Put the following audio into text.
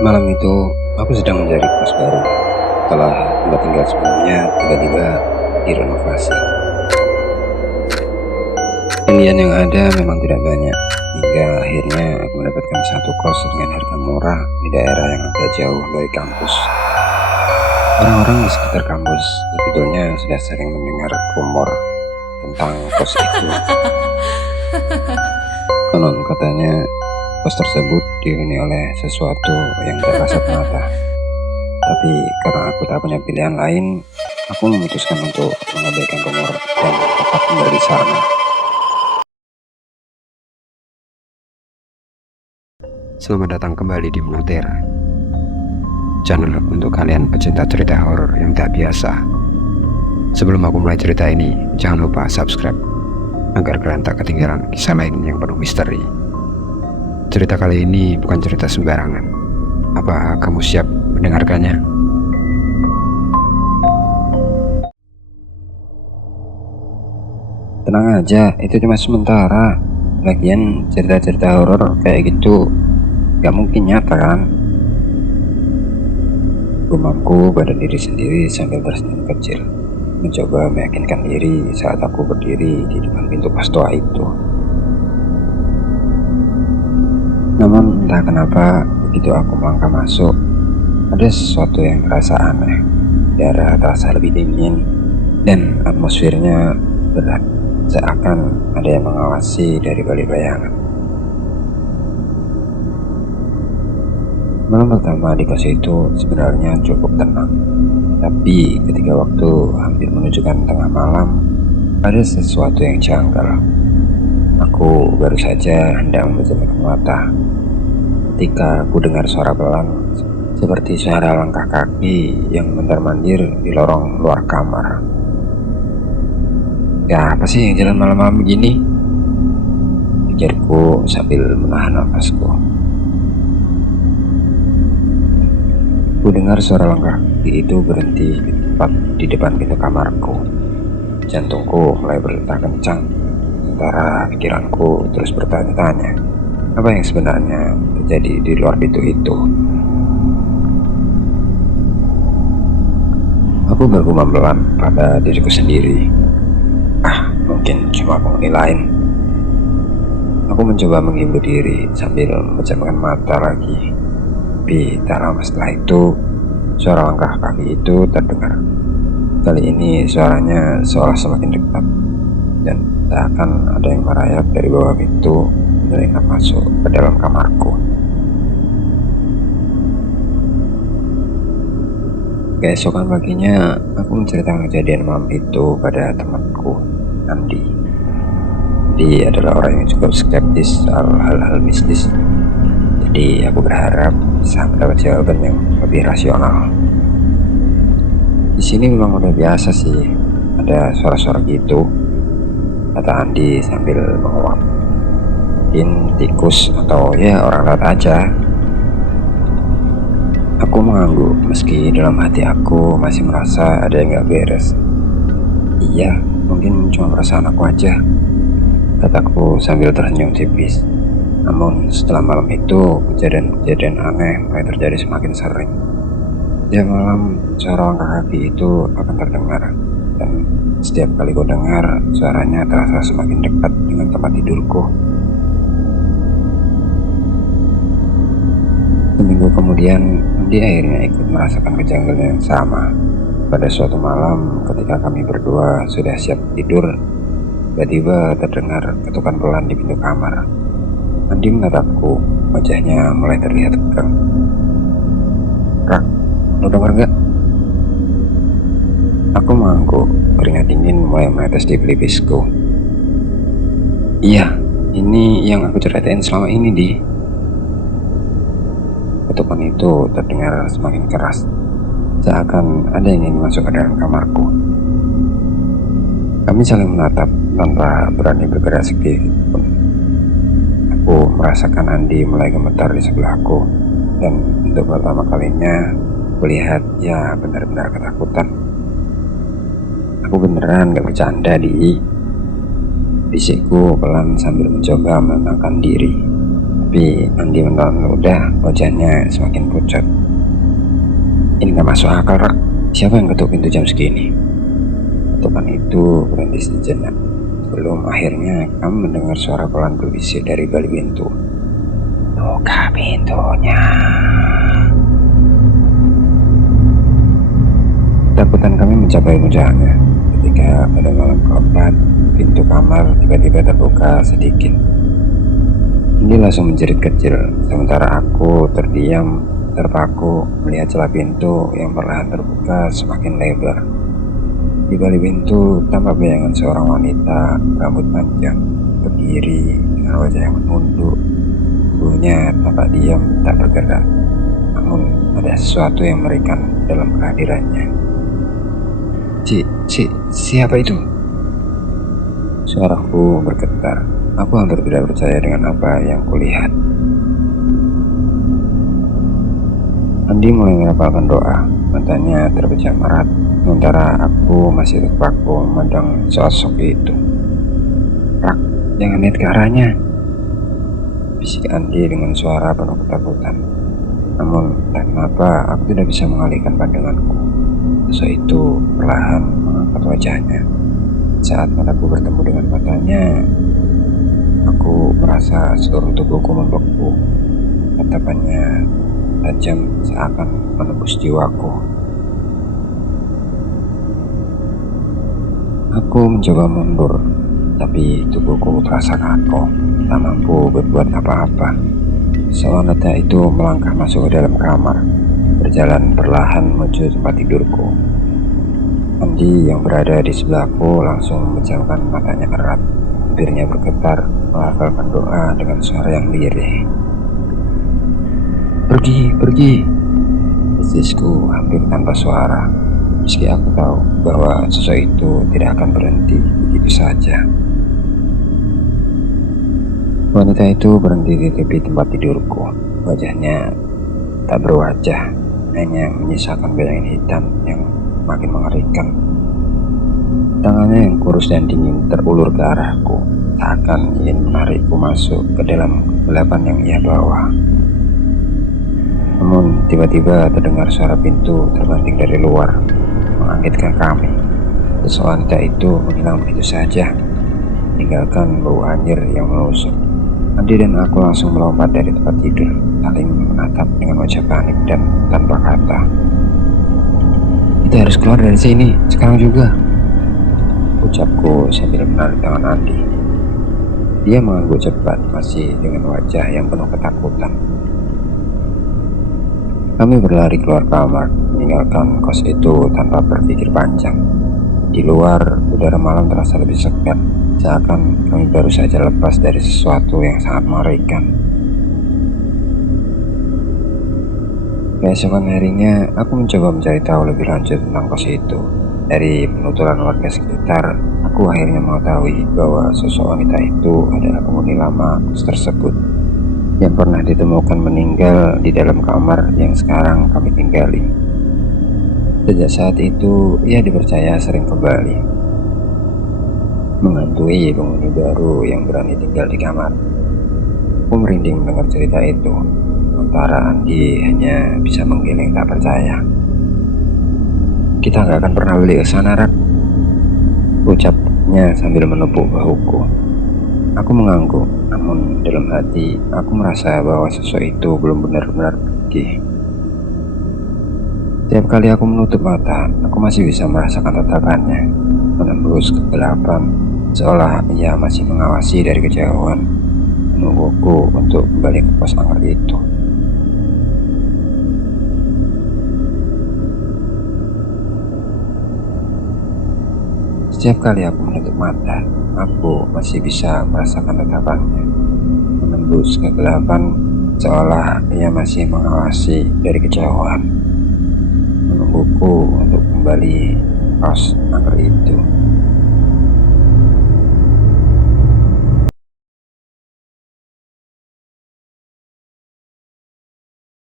Malam itu, aku sedang mencari kos baru. Setelah tempat tinggal sebelumnya tiba-tiba direnovasi. Pilihan yang ada memang tidak banyak, hingga akhirnya aku mendapatkan satu kos dengan harga murah di daerah yang agak jauh dari kampus. Orang-orang di sekitar kampus sebetulnya sudah sering mendengar rumor tentang kos itu. Konon katanya kos tersebut dihuni oleh sesuatu yang tak kasat mata. Tapi karena aku tak punya pilihan lain, aku memutuskan untuk mengabaikan rumor dan tetap tinggal di sana. Selamat datang kembali di Meluter, channel untuk kalian pecinta cerita horor yang tak biasa. Sebelum aku mulai cerita ini, jangan lupa subscribe agar kalian tak ketinggalan kisah lain yang penuh misteri. Cerita kali ini bukan cerita sembarangan. Apa kamu siap mendengarkannya? Tenang aja, itu cuma sementara. Lagian cerita-cerita horor kayak gitu gak mungkin nyata kan? Gumamku pada diri sendiri sambil tersenyum kecil, mencoba meyakinkan diri saat aku berdiri di depan pintu kos tua itu. Namun entah kenapa begitu aku melangkah masuk, ada sesuatu yang terasa aneh. Udara terasa lebih dingin dan atmosfernya berat, seakan ada yang mengawasi dari balik bayangan. Malam pertama di kos itu sebenarnya cukup tenang, tapi ketika waktu hampir menunjukkan tengah malam, ada sesuatu yang janggal. Aku baru saja hendak memejamkan mata ketika aku dengar suara pelan, seperti suara langkah kaki yang mondar-mandir di lorong luar kamar. Ya, apa sih yang jalan malam-malam begini? Pikirku sambil menahan nafasku. Ku dengar suara langkah kaki itu berhenti tepat di depan pintu kamarku. Jantungku mulai berdetak kencang, sementara pikiranku terus bertanya-tanya, apa yang sebenarnya terjadi di luar pintu itu? Aku bergumam pelan pada diriku sendiri. Mungkin cuma penghuni lain. Aku mencoba menghibur diri sambil memejamkan mata lagi. Tapi tak lama setelah itu, suara langkah kaki itu terdengar. Kali ini suaranya seolah semakin dekat, dan seakan ada yang merayap dari bawah pintu menyelinap masuk ke dalam kamarku. Keesokan paginya, aku menceritakan kejadian malam itu pada temanku, Andi. Dia adalah orang yang cukup skeptis soal hal-hal mistis. Jadi aku berharap bisa mendapat jawaban yang lebih rasional. Di sini memang udah biasa sih, ada suara-suara gitu, kata Andi sambil menguap. Mungkin tikus atau ya orang lewat aja. Aku mengangguk meski dalam hati aku masih merasa ada yang gak beres. Iya, mungkin cuma perasaan aku aja, kataku sambil tersenyum tipis. Namun setelah malam itu, kejadian-kejadian aneh mulai terjadi semakin sering. Tiap malam suara langkah kaki itu akan terdengar, dan setiap kali ku dengar, suaranya terasa semakin dekat dengan tempat tidurku. Seminggu kemudian, dia akhirnya ikut merasakan kejanggalan yang sama. Pada suatu malam ketika kami berdua sudah siap tidur, tiba-tiba terdengar ketukan pelan di pintu kamar. Andi menatapku, wajahnya mulai terlihat tegang. Rak, lo denger gak? Aku mengangguk, keringat dingin mulai menetes di pelipisku. Iya, ini yang aku ceritain selama ini, Di. Ketukan itu terdengar semakin keras, seakan ada yang ingin masuk ke dalam kamarku. Kami saling menatap tanpa berani bergerak sedikit pun. Aku merasakan Andi mulai gemetar di sebelahku, dan untuk pertama kalinya kulihat ya benar-benar ketakutan. Aku beneran gak bercanda, Di. Bisikku pelan sambil mencoba menenangkan diri. Tapi Andi menelan ludah, wajahnya semakin pucat. Ini gak masuk akal, Rak. Siapa yang ketuk pintu jam segini? Ketukan itu berhenti sejenak. Sebelum akhirnya kami mendengar suara pelan berbisik dari balik pintu. Buka pintunya. Ketakutan kami mencapai puncaknya ketika pada malam keempat pintu kamar tiba-tiba terbuka sedikit. Andi langsung menjerit kecil, sementara aku terdiam terpaku melihat celah pintu yang perlahan terbuka semakin lebar. Di balik pintu tampak bayangan seorang wanita rambut panjang berdiri dengan wajah yang menunduk. Tubuhnya tampak diam tak bergerak, namun ada sesuatu yang mengerikan dalam kehadirannya. Siapa itu? Suaraku bergetar. Aku hampir tidak percaya dengan apa yang kulihat. Andi mulai merapalkan doa, matanya terpejam erat, sementara aku masih terpaku memandang sosok itu. Rak, jangan lihat ke arahnya, bisik Andi dengan suara penuh ketakutan. Namun entah kenapa aku tidak bisa mengalihkan pandanganku. Sosok itu perlahan mengangkat wajahnya. Saat mataku bertemu dengan matanya, aku merasa seluruh tubuhku membeku. Tatapannya tajam seakan menembus jiwaku. Aku mencoba mundur, tapi tubuhku terasa kaku, tak mampu berbuat apa-apa. Wanita itu melangkah masuk ke dalam kamar, berjalan perlahan menuju tempat tidurku. Andi yang berada di sebelahku langsung memejamkan matanya erat, bibirnya bergetar melafalkan doa dengan suara yang lirih. Pergi, desisku hampir tanpa suara, meski aku tahu bahwa sosok itu tidak akan berhenti begitu saja. Wanita itu berhenti di tepi tempat tidurku. Wajahnya tak berwajah, hanya menyisakan bayangan hitam yang makin mengerikan. Tangannya yang kurus dan dingin terulur ke arahku, seakan ingin menarikku masuk ke dalam kegelapan yang ia bawa. Namun tiba-tiba terdengar suara pintu terbanting dari luar, mengagetkan kami. Sosok wanita itu menghilang begitu saja, meninggalkan bau anjir yang menusuk. Andi dan aku langsung melompat dari tempat tidur, saling menatap dengan wajah panik dan tanpa kata. Kita harus keluar dari sini, sekarang juga, ucapku sambil menarik tangan Andi. Dia mengangguk cepat, masih dengan wajah yang penuh ketakutan. Kami berlari keluar kamar, meninggalkan kos itu tanpa berpikir panjang. Di luar, udara malam terasa lebih segar, seakan kami baru saja lepas dari sesuatu yang sangat mengerikan. Keesokan harinya, aku mencoba mencari tahu lebih lanjut tentang kos itu. Dari penuturan warga sekitar, aku akhirnya mengetahui bahwa sosok wanita itu adalah penghuni lama kos tersebut, yang pernah ditemukan meninggal di dalam kamar yang sekarang kami tinggali. Sejak saat itu, ia dipercaya sering kembali, menghantui penghuni baru yang berani tinggal di kamar. Aku merinding mendengar cerita itu, sementara Andi hanya bisa menggeleng tak percaya. Kita nggak akan pernah balik ke sana, Rak, ucapnya sambil menepuk bahuku. Aku mengangguk, namun dalam hati aku merasa bahwa sosok itu belum benar-benar pergi. Setiap kali aku menutup mata, aku masih bisa merasakan tatapannya, menembus kegelapan, seolah ia masih mengawasi dari kejauhan, menungguku untuk kembali ke pos angker itu. Setiap kali aku menutup mata, aku masih bisa merasakan tatapannya, menembus kegelapan, seolah ia masih mengawasi dari kejauhan, menungguku untuk kembali pos angker itu.